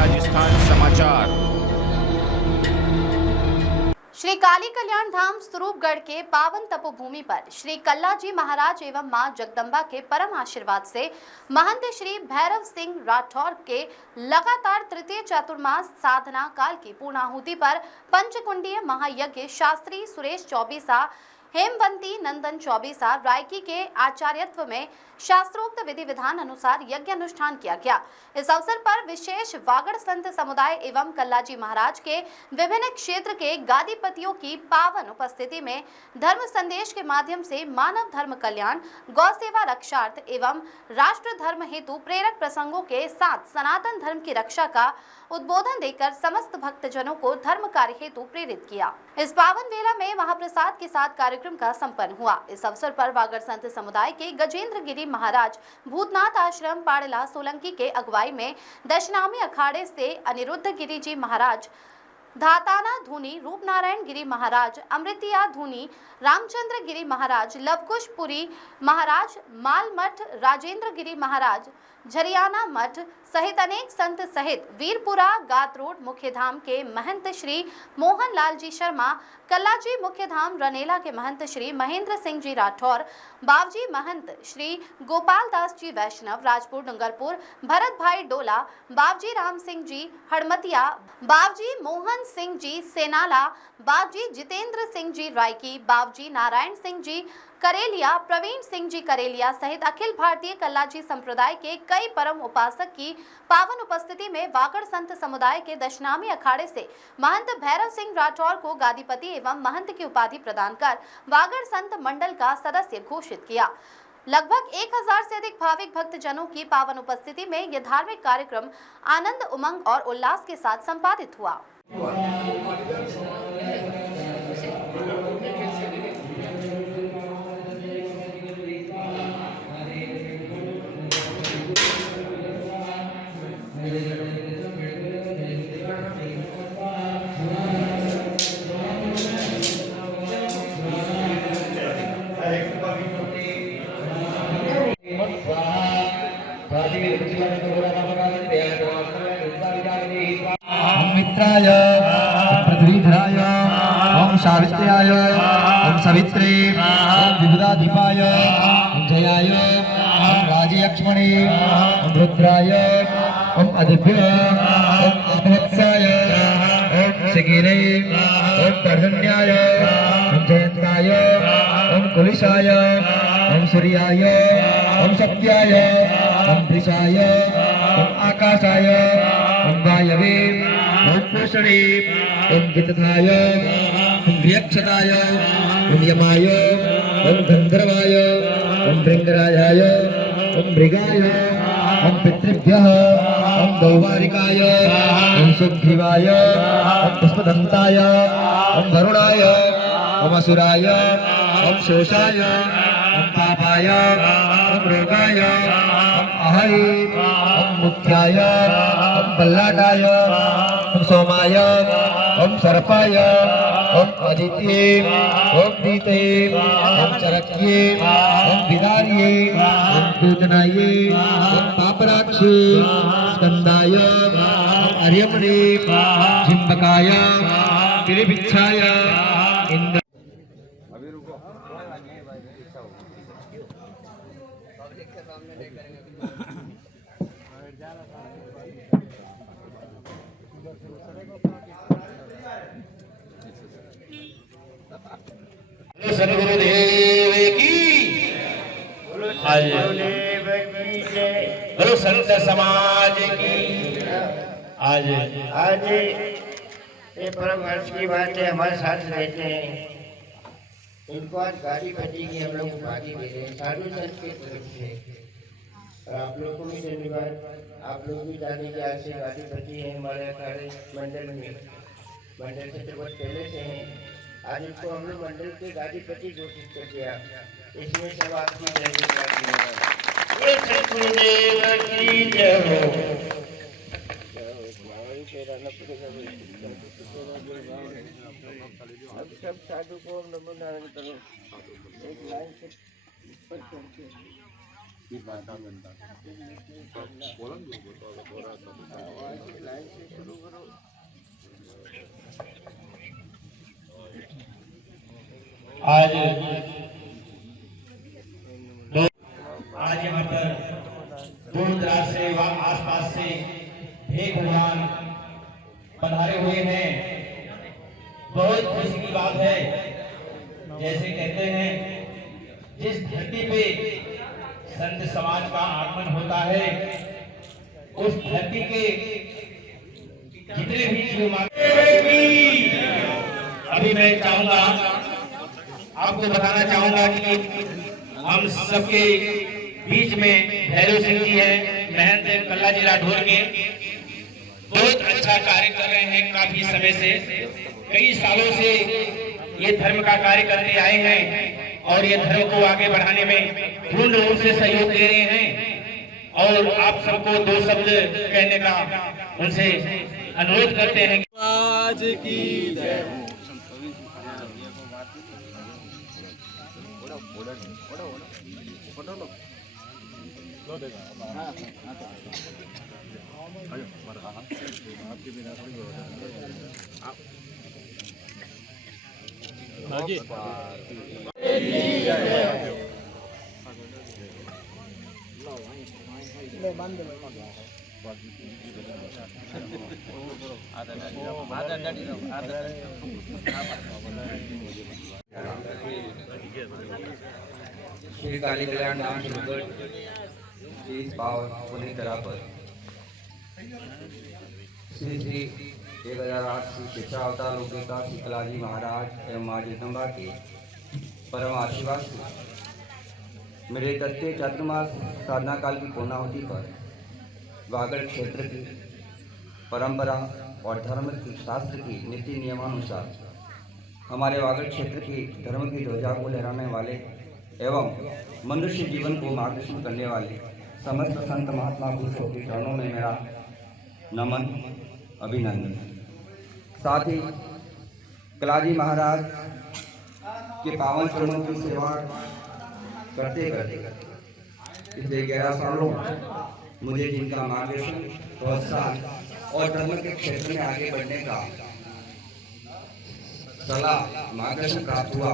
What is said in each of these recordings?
राजस्थान समाचार। श्री काली कल्याण धाम स्वरूपगढ़ के पावन तपोभूमि पर श्री कल्लाजी महाराज एवं मां जगदम्बा के परम आशीर्वाद से महंत श्री भैरव सिंह राठौर के लगातार तृतीय चातुर्मास साधना काल की पूर्णाहुति पर पंचकुंडीय महायज्ञ शास्त्री सुरेश चौबीसा हेमवंती नंदन चौबीसा रायकी के आचार्यत्व में शास्त्रोक्त विधि विधान अनुसार यज्ञ अनुष्ठान किया गया। इस अवसर पर विशेष वागड़ संत समुदाय एवं कल्लाजी महाराज के विभिन्न क्षेत्र के गादीपतियों की पावन उपस्थिति में धर्म संदेश के माध्यम से मानव धर्म कल्याण, गौ सेवा रक्षार्थ एवं राष्ट्र धर्म हेतु प्रेरक प्रसंगों के साथ सनातन धर्म की रक्षा का उद्बोधन देकर समस्त भक्तजनों को धर्म कार्य हेतु प्रेरित किया। इस पावन वेला में महाप्रसाद के साथ कार्यक्रम का संपन्न हुआ। इस अवसर पर वागड़ संत समुदाय के गजेंद्र गिरी महाराज भूतनाथ आश्रम पाड़ला सोलंकी के अगुवाई में दशनामी अखाड़े से अनिरुद्ध गिरी जी महाराज, धाताना धुनी रूपनारायण गिरी महाराज, अमृतिया धुनी रामचंद्र गिरी महाराज, लवकुशपुरी महाराज, मालमठ राजेंद्र गिरी महाराज, झरियाना मठ सहित अनेक संत सहित वीरपुरा गातरोड मुख्य धाम के महंत श्री मोहन लाल जी शर्मा, कल्लाजी मुख्य धाम रनेला के महंत श्री महेंद्र सिंह जी राठौर, बावजी महंत श्री गोपाल दास जी वैष्णव राजपुर डूंगरपुर, भरत भाई डोला, बावजी राम सिंह जी हड़मतिया, बावजी मोहन सिंह जी सेनाला, बावजी जितेंद्र सिंह जी रायकी, बावजी नारायण सिंह जी करेलिया, प्रवीण सिंह जी करेलिया सहित अखिल भारतीय कल्लाजी संप्रदाय के कई परम उपासक की पावन उपस्थिति में वागड़ संत समुदाय के दशनामी अखाड़े से महंत भैरव सिंह राठौर को गादीपति एवं महंत की उपाधि प्रदान कर वागड़ संत मंडल का सदस्य घोषित किया। लगभग 1000 से अधिक भाविक भक्तजनों की पावन उपस्थिति में यह धार्मिक कार्यक्रम आनंद, उमंग और उल्लास के साथ संपादित हुआ। मित्राय पृथ्वीधराय ओम सावित्र्याय ओम सवित्रे ओम विबुधाधिपाय ओम जयाय ओम राजयक्ष्मणे ओम रुद्राय ओम अदिभ्य ओम अभवत्साय ओम शिगिरे ओम पर्जन्याय ओम जयंताय ओम कुलिशाय ओम सूर्याय ओम सत्याय ओम दिशाय ओम आकाशाय ओम वायवे ओम पोषणे ओम जितथाय ओम व्यक्षताय ओम यमाय ओम गंधर्वाय ओम भृंगराजाय ओम मृगाय ओम पितृभ्यः ओम गौवारिकाय ओम सुग्रीवाय ओम पुष्पदंताय ओम वरुणाय ओम असुराय ओम शोषाय ओम पापाय ओम रोगाय ओम अहै ओम मुख्याय ओम बल्लाटाय ओम सोमाय ओम सर्पाय ओम अदित्ये ओम दीते ओम चरक्ये ओम विदार्ये ओम दूतनाये ओम पापराक्षे स्कंदाय ओम अर्यमणे जिम्बकाय पिरिभिक्षाय इंद्र सदगुरुदेव की बोलो संत समाज की। आज ये परम हर्ष की बात है, हमारे साथ रहते हैं। इनको आज गादीपति की हम लोग उपाधि दे रहे हैं साधु संत की तरफ से। और आप लोग को भी धन्यवाद। आप लोग भी जाने के आज से गादीपति हैं हमारे अखाड़े मंडल में। मंडल से तो बहुत पहले से हैं। आज इसको हम लोग मंडल के गादीपति घोषित कर दिया। इसमें सब आपकी जय जय हो। अब सब साधु को नमो नारायण करो। एक लाइन से ऊपर करके लाइन से आज यहाँ पर दूर दराज से व आसपास से भेख भगवान पधारे हुए हैं। बहुत खुशी की बात है। जैसे कहते हैं, जिस धरती पे संत समाज का आगमन होता है, उस धरती के जितने भी जीव अभी मैं चाहूंगा, आपको बताना चाहूंगा कि हम सबके बीच में भैरव सिंह जी है, महंत कल्ला जी राठौर के, बहुत अच्छा कार्य कर रहे हैं। काफी समय से, कई सालों से ये धर्म का कार्य करते आए हैं और ये धर्म को आगे बढ़ाने में पूर्ण रूप से सहयोग दे रहे हैं। और आप सबको दो शब्द कहने का उनसे अनुरोध करते हैं। आज की श्री काली कल्याण धाम शुरुगढ़ की इस पावन पुण्य धरा पर श्री 1008 श्री शिक्षा अवतार लोकेता श्री कलाजी महाराज एवं माँ जगदम्बा के परम आशीर्वाद से मेरे तथ्य चातुर्मास साधना काल की पूर्णाहुति पर वागड़ क्षेत्र की परंपरा और धर्म की शास्त्र की नीति नियमानुसार हमारे वागड़ क्षेत्र की धर्म की ध्वजा को लहराने वाले एवं मनुष्य जीवन को मार्गदर्शन करने वाले समस्त संत महात्मा पुरुषों के चरणों में मेरा नमन अभिनंदन। साथ ही कलाजी महाराज के पावन चरणों की सेवा करते करते पिछले 11 सालों मुझे जिनका मार्गदर्शन, प्रोत्साहन और धर्म के क्षेत्र में आगे बढ़ने का सलाह मार्गदर्शन प्राप्त हुआ,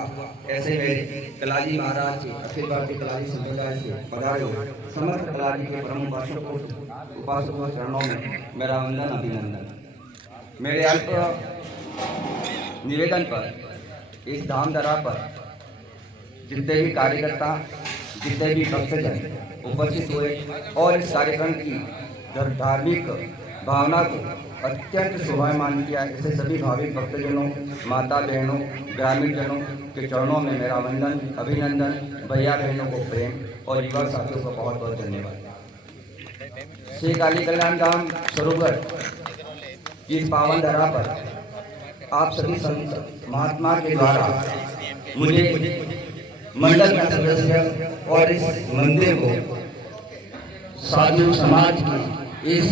ऐसे मेरे कलाजी महाराज के अखिल भारतीय कलाजी संप्रदाय से पधारे हुए समस्त कलाजी के परम उपासकों चरणों में मेरा वंदन अभिनंदन। मेरे अल्प निवेदन पर इस धाम धरा पर जितने भी कार्यकर्ता, जितने भी भक्तजन उपस्थित हुए और इस कार्यक्रम की धार्मिक भावना को अत्यंत शोभायमान किया, ऐसे सभी भाविक भक्तजनों, माता बहनों, ग्रामीण जनों के चरणों में मेरा वंदन अभिनंदन। भैया बहनों को प्रेम और युवा साथियों को बहुत बहुत धन्यवाद। श्री काली कल्याण धाम स्वरूपगढ़ की इस पावन धरा पर आप सभी संत महात्मा के द्वारा मुझे मंडल का सदस्य और इस मंदिर को साधु समाज की इस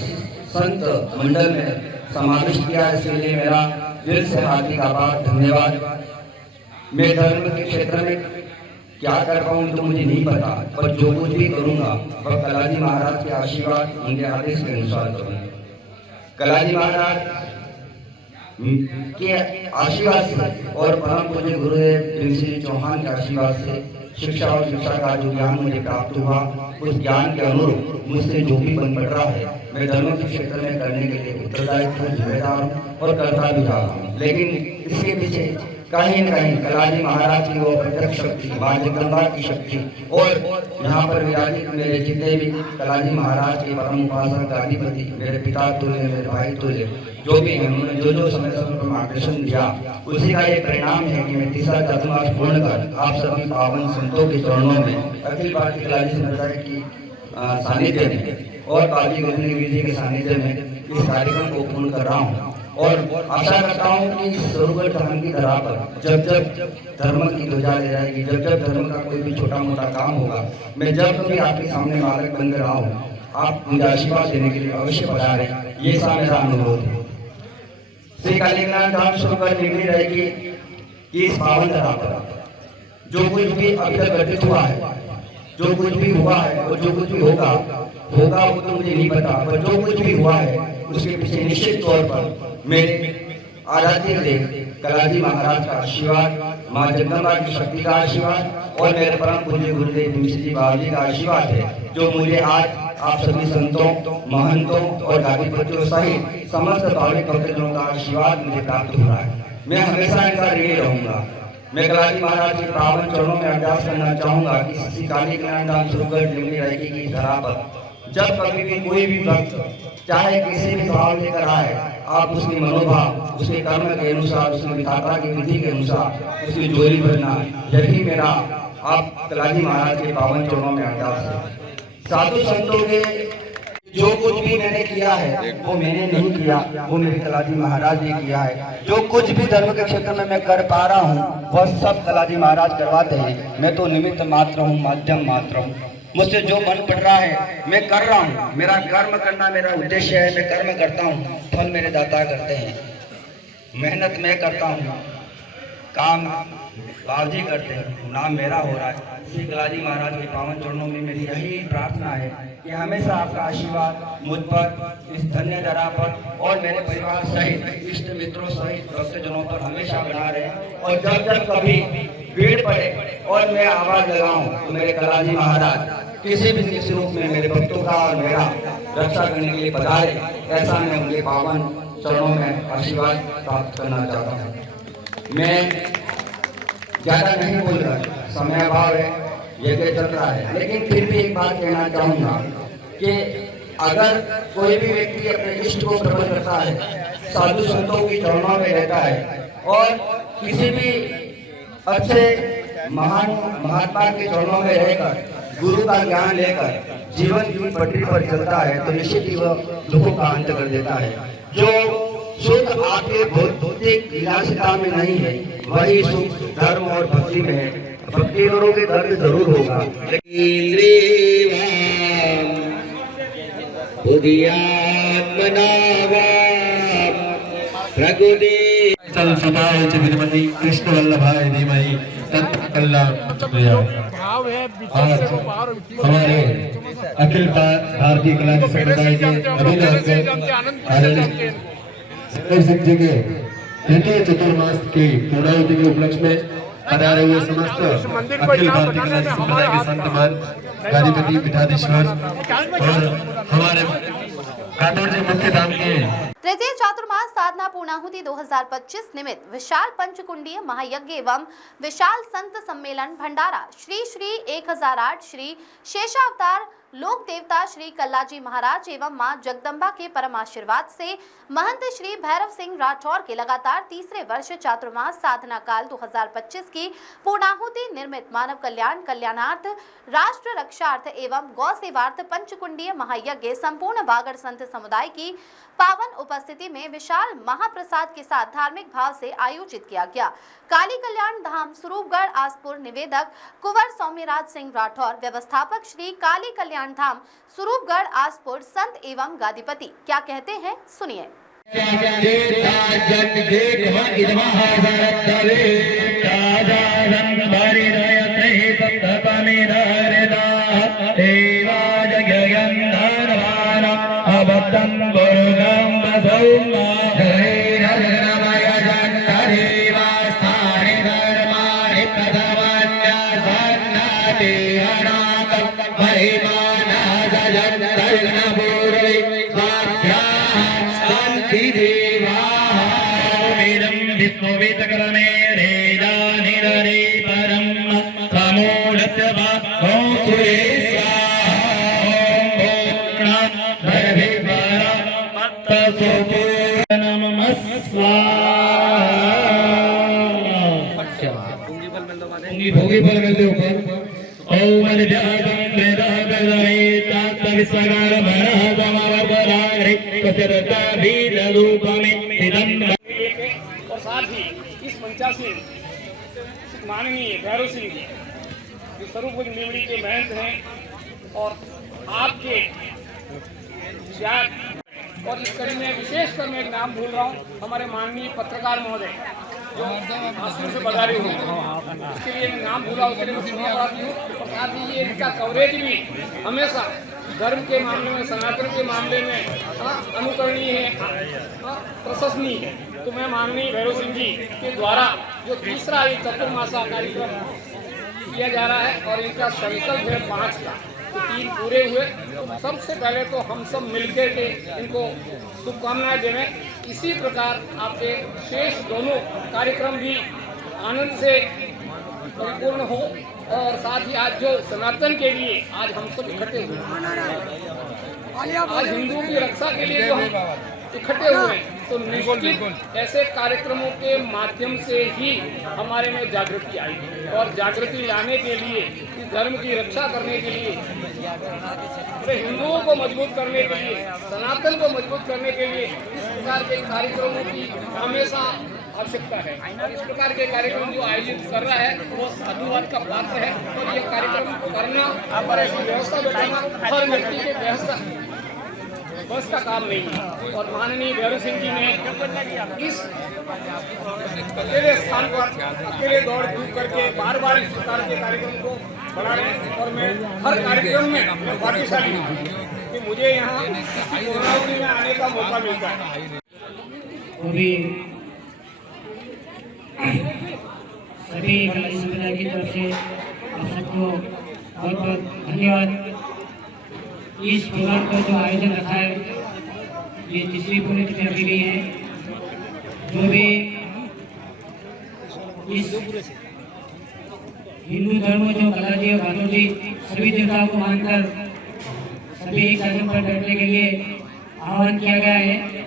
संत मंडल में समाविष्ट किया, इसके लिए मेरा दिल से हार्दिक आभार, धन्यवाद। मैं धर्म के क्षेत्र में क्या कर पाऊँ तो मुझे नहीं पता, पर जो कुछ भी करूँगा वह कलाजी महाराज के आशीर्वाद, उनके आदेश के अनुसार करूँगा। कलाजी महाराज के आशीर्वाद से और परम पूज्य गुरुदेव प्रिंस चौहान के आशीर्वाद से शिक्षा और शिक्षा का जो ज्ञान मुझे प्राप्त हुआ, उस ज्ञान के अनुरूप मुझसे जो भी बन पड़ रहा है, मैं धर्म के क्षेत्र में करने के लिए उत्तरदायित्व, जिम्मेदार और करता भी रहा हूँ। लेकिन इसके पीछे कहीं न कहीं कलाजी महाराज की वो प्रत्यक्ष शक्ति, माँ जगदम्बा की शक्ति और यहाँ पर विराजित मेरे जितने भी कलाजी महाराज के परम उपासक अधिपति, मेरे पिता तुल्य, मेरे भाई तुल्य, जो भी है, उन्होंने जो समय पर मार्गदर्शन दिया, उसी का ये परिणाम है कि मैं तीसरा चातुर्मास पूर्ण कर आप सभी पावन संतों के चरणों में अखिल भारतीय कलाजी संप्रदाय की सानिध्य में और काली गोविंद जी के सानिध्य में इस कार्यक्रम को पूर्ण कर रहा हूँ। और आशा करता हूँ कि स्वरूपगढ़ धाम की धरा पर जब जब धर्म की ध्वजा ले जाएगी, जब जब धर्म का कोई भी छोटा मोटा काम होगा, मैं जब कभी आपके सामने बालक बन कर रहा हूँ, आप मुझे आशीर्वाद देने के लिए अवश्य पधारे, ये सा मेरा अनुरोध है। श्री काली कल्याण धाम स्वरूपगढ़ निगड़ी रहेगी कि इस पावन धरा पर जो कुछ भी अभी तक घटित हुआ है, जो कुछ भी हुआ है और जो कुछ भी होगा वो तो मुझे नहीं पता, पर जो कुछ भी हुआ है उसके पीछे निश्चित तौर पर मेरे आराध्य देव कलाजी महाराज का आशीर्वाद, माँ जगदम्बा की शक्ति का आशीर्वाद और मेरे परम पूज्य गुरुदेव भीमसिंह जी बाबा जी का आशीर्वाद है, जो मुझे आज आप सभी संतों, महंतों और गादीपतियों सहित समस्त भाविक भक्तजनों का आशीर्वाद मुझे प्राप्त हो रहा है। मैं हमेशा इनका ऋणी रहूंगा। मैं कलाजी महाराज के पावन चरणों में अरदास करना चाहूंगा कि श्री काली कल्याण धाम सुरुगढ़ डिमरी रायकी की धरा पर जब कभी भी कोई भी भक्त चाहे किसी भी भाव लेकर आए, आप उसके मनोभाव, उसके कर्म के अनुसार, उसकी विधाता की विधि के अनुसार उसकी झोली भरना, यही मेरा आप कलाजी महाराज के पावन चरणों में अरदास है। साधु संतों के जो कुछ भी मैंने किया है वो मैंने नहीं किया, वो मेरे कलाजी महाराज ने किया है। जो कुछ भी धर्म के क्षेत्र में मैं कर पा रहा हूँ वह सब कलाजी महाराज करवाते हैं। मैं तो निमित्त मात्र हूँ, माध्यम मात्र हूँ। मुझसे जो मन पड़ रहा है मैं कर रहा हूँ। मेरा कर्म करना मेरा उद्देश्य है। मैं कर्म करता हूँ, फल मेरे दाता करते हैं। मेहनत मैं करता हूँ, काम बाबूजी करते हैं, नाम मेरा हो रहा है। श्री कलाजी महाराज के पावन चरणों में मेरी यही प्रार्थना है कि हमेशा आपका आशीर्वाद मुझ पर, इस धन्य धरा पर और मेरे परिवार सहित, इष्ट मित्रों सहित, भक्तजनों पर हमेशा बना रहे। और जब जब कभी भीड़ पड़े और मैं आवाज लगाऊं तो मेरे कलाजी महाराज किसी भी निश्चित रूप में मेरे भक्तों का और मेरा रक्षा करने के लिए पधारे। ऐसा मैं उनके पावन चरणों में आशीर्वाद प्राप्त करना चाहता हूँ। मैं ज्यादा नहीं बोल रहा, समय अभाव है, ये चल रहा है, लेकिन फिर भी एक बात कहना चाहूंगा कि अगर कोई भी व्यक्ति अपने इष्ट को प्रबल करता है, साधु संतों की चरणों में रहता है और किसी भी अच्छे महान महात्मा के चरणों में रहकर गुरु का ज्ञान लेकर जीवन की पटरी पर चलता है तो निश्चित ही वह दुखों का अंत कर देता है। जो सुख आपके भौतिक विलासिता में नहीं है, वही सुख धर्म और भक्ति में है। भक्ति करोगे दर्द जरूर होगा, कृष्ण वल्लभाय धीमहि हमारे अखिल भारतीय कलाजी समुदाय के सिंह जी के द्वितीय चतुर्मास की पूर्णाहुति के उपलक्ष्य में पधारे हुए समस्त अखिल भारतीय कलाजी समुदाय के संतमान, गादीपति पीठाधीश्वर और हमारे काटोर जी मुख्य धाम के तृतीय चातुर्मास साधना पूर्णाहुति 2025 निमित्त विशाल पंचकुंडीय महायज्ञ एवं विशाल संत सम्मेलन भंडारा श्री श्री 1008 श्री शेषावतार लोक देवता श्री कल्लाजी महाराज एवं मां जगदम्बा के परम आशीर्वाद से महंत श्री भैरव सिंह राठौर के लगातार तीसरे वर्ष चातुर्मास साधना काल 2025 की पूर्णाहुति निर्मित मानव कल्याण कल्याणार्थ राष्ट्र रक्षार्थ एवं गौ सेवार्थ पंचकुंडीय महायज्ञ संपूर्ण बागड़ संत समुदाय की पावन उपस्थिति में विशाल महाप्रसाद के साथ धार्मिक भाव से आयोजित किया गया। काली कल्याण धाम स्वरूपगढ़ आसपुर निवेदक कुंवर सौम्यराज सिंह राठौर, व्यवस्थापक श्री काली कल्याण धाम स्वरूपगढ़ आसपुर संत एवं गादीपति क्या कहते हैं, सुनिए। भोगी बल मिलते ऊपर ओम निध्यातं वेदागलयितात विस्वगार भरहदमवरारे कसरता बीजरूपमे इदं। और साथ ही इस मंचासी माननीय भैरव सिंह जी जो स्वरूपगढ़ निवड़ी के महंत हैं और आपके शायद और इस कड़ी में विशेषकर मैं एक नाम भूल रहा हूँ, हमारे माननीय पत्रकार महोदय जो आसपुर से पधारे हुए हैं, इसके लिए मैं नाम भूला, उसके लिए क्षमा प्रार्थी हूँ। और साथ ही ये इनका कवरेज भी हमेशा धर्म के मामले में, सनातन के मामले में अनुकरणीय है, प्रशंसनीय है। तो मैं माननीय भैरव सिंह जी के द्वारा जो तीसरा ये चतुर्मासा कार्यक्रम किया जा रहा है और इनका संकल्प है 5 का, तो 3 पूरे हुए। सबसे पहले तो हम सब मिलकर के इनको शुभकामनाएं देवें। इसी प्रकार आपके शेष दोनों कार्यक्रम भी आनंद से परिपूर्ण हो और साथ ही आज जो सनातन के लिए आज हम सब इकट्ठे हुए, आज हिंदुओं की रक्षा के लिए जो हम इकट्ठे हुए, तो निश्चित ऐसे कार्यक्रमों के माध्यम से ही हमारे में जागृति आई और जागृति लाने के लिए, इस धर्म की रक्षा करने के लिए, हिंदुओं को मजबूत करने के लिए, सनातन को मजबूत करने के लिए इस प्रकार के कार्यक्रमों की हमेशा आवश्यकता है। और इस प्रकार के कार्यक्रम जो आयोजित कर रहा है वो साधुवाद का पात्र है और ये कार्यक्रम करना और ऐसी व्यवस्था बनाना हर व्यक्ति के व्यवस्था बस का काम नहीं है। और माननीय भैरव सिंह जी ने इस अकेले स्थान पर अकेले दौड़ धूप करके बार बार इस प्रकार के कार्यक्रम को बढ़ा रहे हैं और मैं हर कार्यक्रम में भाग्यशाली हूँ कि मुझे यहाँ कोरोना में आने का मौका मिलता है। अभी सभी कलाजी समुदाय की तरफ से आप सबको बहुत बहुत धन्यवाद। इस प्रोग्राम का जो आयोजन रखा है ये तीसरी पुण्यतिथि रखी गई है। जो भी इस हिंदू धर्म जो कलाजी और भानु जी सभी देवताओं को मानकर सभी एक कार्यक्रम पर बैठने के लिए आह्वान किया गया है।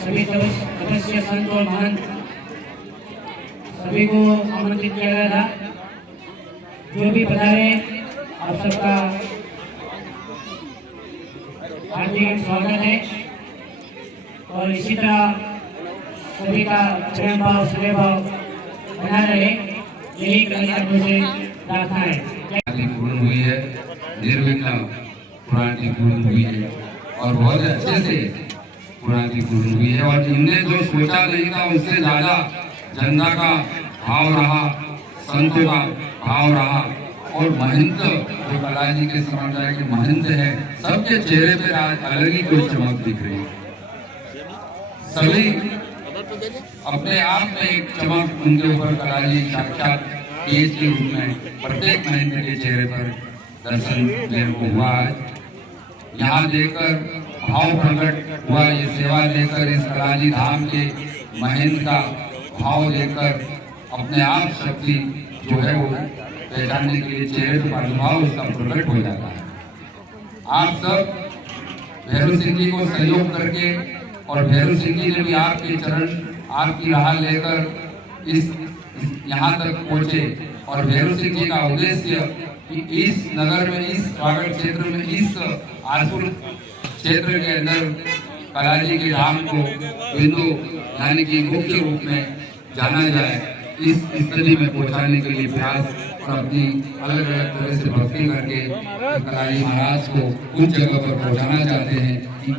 सभी तपस्या संत और महान सभी को आमंत्रित किया गया था। जो भी पधारे आप सबका हार्दिक स्वागत है और इसी तरह सभी का प्रेम भाव स्नेह भाव बना रहे, यही कलाकारों से प्रार्थना है। पूर्ण हुई है, निर्विघ्न पुरानी पूर्ण हुई है और बहुत अच्छे से पुरानी पूर्ण हुई है। और इनने जो सोचा नहीं था उससे ज्यादा जनता का भाव रहा, संतों का भाव रहा और महंत जो कलाजी के समुदाय के महंत है सबके चेहरे पे आज अलग ही कोई चमक दिख रही है। सभी अपने आप में एक चमक उनके ऊपर कलाजी साक्षात तेज के रूप में प्रत्येक महंत के चेहरे पर दर्शन मेरे को हुआ है। यहाँ देखकर भाव प्रकट हुआ, ये सेवा लेकर इस कलाजी धाम के महंत का भाव लेकर अपने आप शक्ति जो है वो पहचानने के लिए चेहरे पर प्रादुर्भाव उसका प्रकट हो जाता है। आप सब भैरव सिंह जी को सहयोग करके और भैरव सिंह जी ने भी आपके चरण आपकी राह लेकर इस यहाँ तक पहुँचे और भैरव सिंह जी का उद्देश्य कि इस नगर में, इस स्वागत क्षेत्र में, इस आरपुर क्षेत्र के अंदर कलाजी के धाम को हिंदू यानी कि मुख्य रूप में जाना जाए, इस स्थिति में पहुंचाने के लिए प्रयास और अपनी अलग अलग तरह से भक्ति करके कलाजी महाराज को उस जगह पर पहुंचाना चाहते हैं कि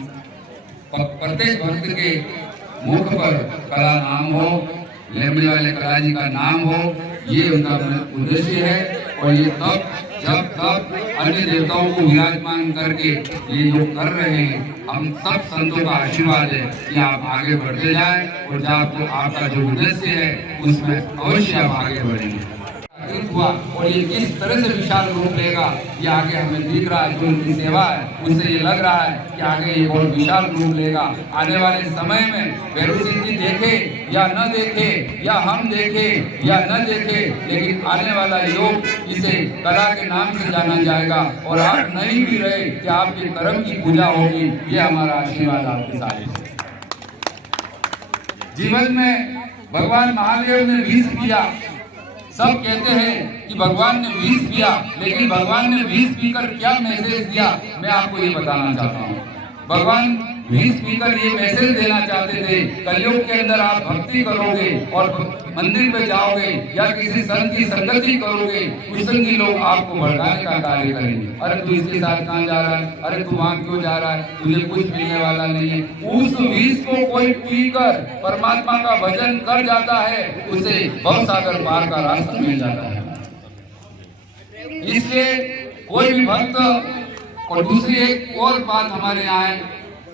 प्रत्येक भक्त के मुख पर कला नाम हो, लेमड़ी वाले कलाजी का नाम हो, ये उनका उद्देश्य है। और ये तब अन्य देवताओं को विराजमान करके ये जो कर रहे हैं, हम सब संतों का आशीर्वाद है कि आप आगे बढ़ते जाएं और जब आपका जो उद्देश्य है उसमें अवश्य आप आगे बढ़ेंगे। हुआ और ये किस तरह से विशाल रूप लेगा ये आगे हमें दिख रहा है। जो उनकी सेवा है उससे ये लग रहा है कि आगे ये बहुत विशाल रूप लेगा। आने वाले समय में भैरव सिंह जी देखे या न देखे या हम देखे या न देखे, लेकिन आने वाला युग इसे कला के नाम से जाना जाएगा और आप नहीं भी रहे कि आपके कर्म की पूजा होगी। ये हमारा आशीर्वाद आपके साथ है। जीवन में भगवान महादेव ने विष पिया। सब कहते हैं कि भगवान ने विष पिया, लेकिन भगवान ने विष पीकर क्या मैसेज दिया, मैं आपको ये बताना चाहता हूँ। भगवान विष पीकर ये मैसेज देना चाहते थे, कलयुग के अंदर आप भक्ति करोगे और मंदिर पे जाओगे या किसी संत की संगति करोगे, कुसंगी लोग आपको भड़काने का कार्य करेंगे। अरे तू इसके साथ कहाँ जा रहा है, अरे तू वहाँ क्यों जा रहा है, तुझे कुछ मिलने वाला नहीं है। उस विष को कोई पीकर परमात्मा का भजन कर जाता है, उसे भवसागर पार का रास्ता मिल जाता है। इसलिए कोई भी भक्त, और दूसरी एक और बात हमारे यहाँ है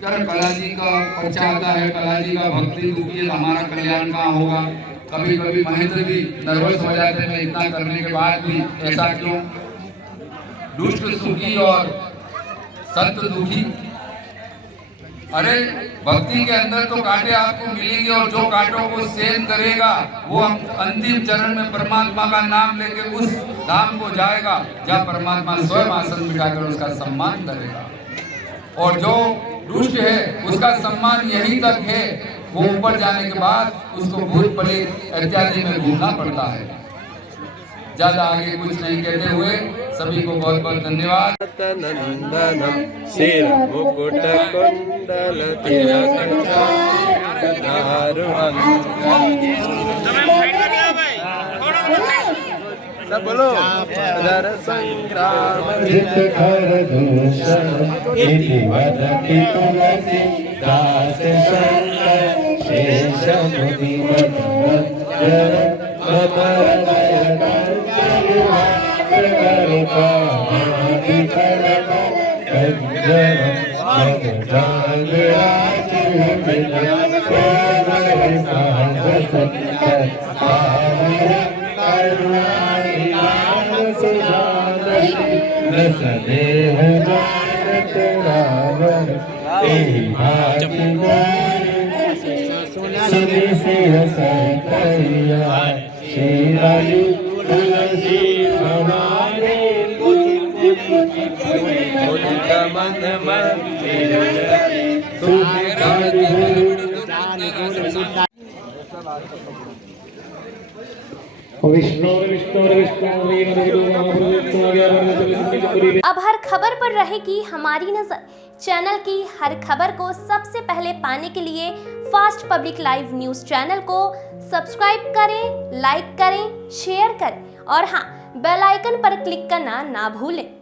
यार कला जी का पर्चा आता है, कला जी का भक्ति दुखी है, हमारा कल्याण कहाँ होगा। कभी कभी महेंद्र भी नर्वस हो जाते हैं, इतना करने के बाद भी ऐसा क्यों। दुष्ट सुखी और संत दुखी। अरे भक्ति के अंदर तो कांटे आपको मिलेंगे, और जो कांटों को सहन करेगा वो अंतिम चरण में परमात्मा का नाम लेके उस धाम को जाएगा जहाँ परमात्मा स्वयं आसन बिठाकर उसका सम्मान करेगा। और जो दुष्ट है उसका सम्मान यहीं तक है, वो ऊपर जाने के बाद उसको भूत प्रेत इत्यादि में घूमना पड़ता है। ज्यादा आगे कुछ नहीं कहते हुए सभी को बहुत बहुत धन्यवाद। नंदनम सिर मुकुट कुंडल सब बोलो दर संग्राम जित कर दूषण इति वदति तुलसी दास शंकर शेष मुनि मंदर अमर दय करुणा करुणा कंजर मन जाग राज विजय सोवर साध सत्तर पावन करुणा सदेह जानत रावण तेहि भाति सुनि सिंह सतैया श्री हरि तुलसी हमारे उदित मन मंदिर अब हर खबर पर रहेगी हमारी नजर। चैनल की हर खबर को सबसे पहले पाने के लिए fast public live news channel को सब्सक्राइब करें, लाइक करें, शेयर करें और हाँ, बेल आइकन पर क्लिक करना ना भूलें।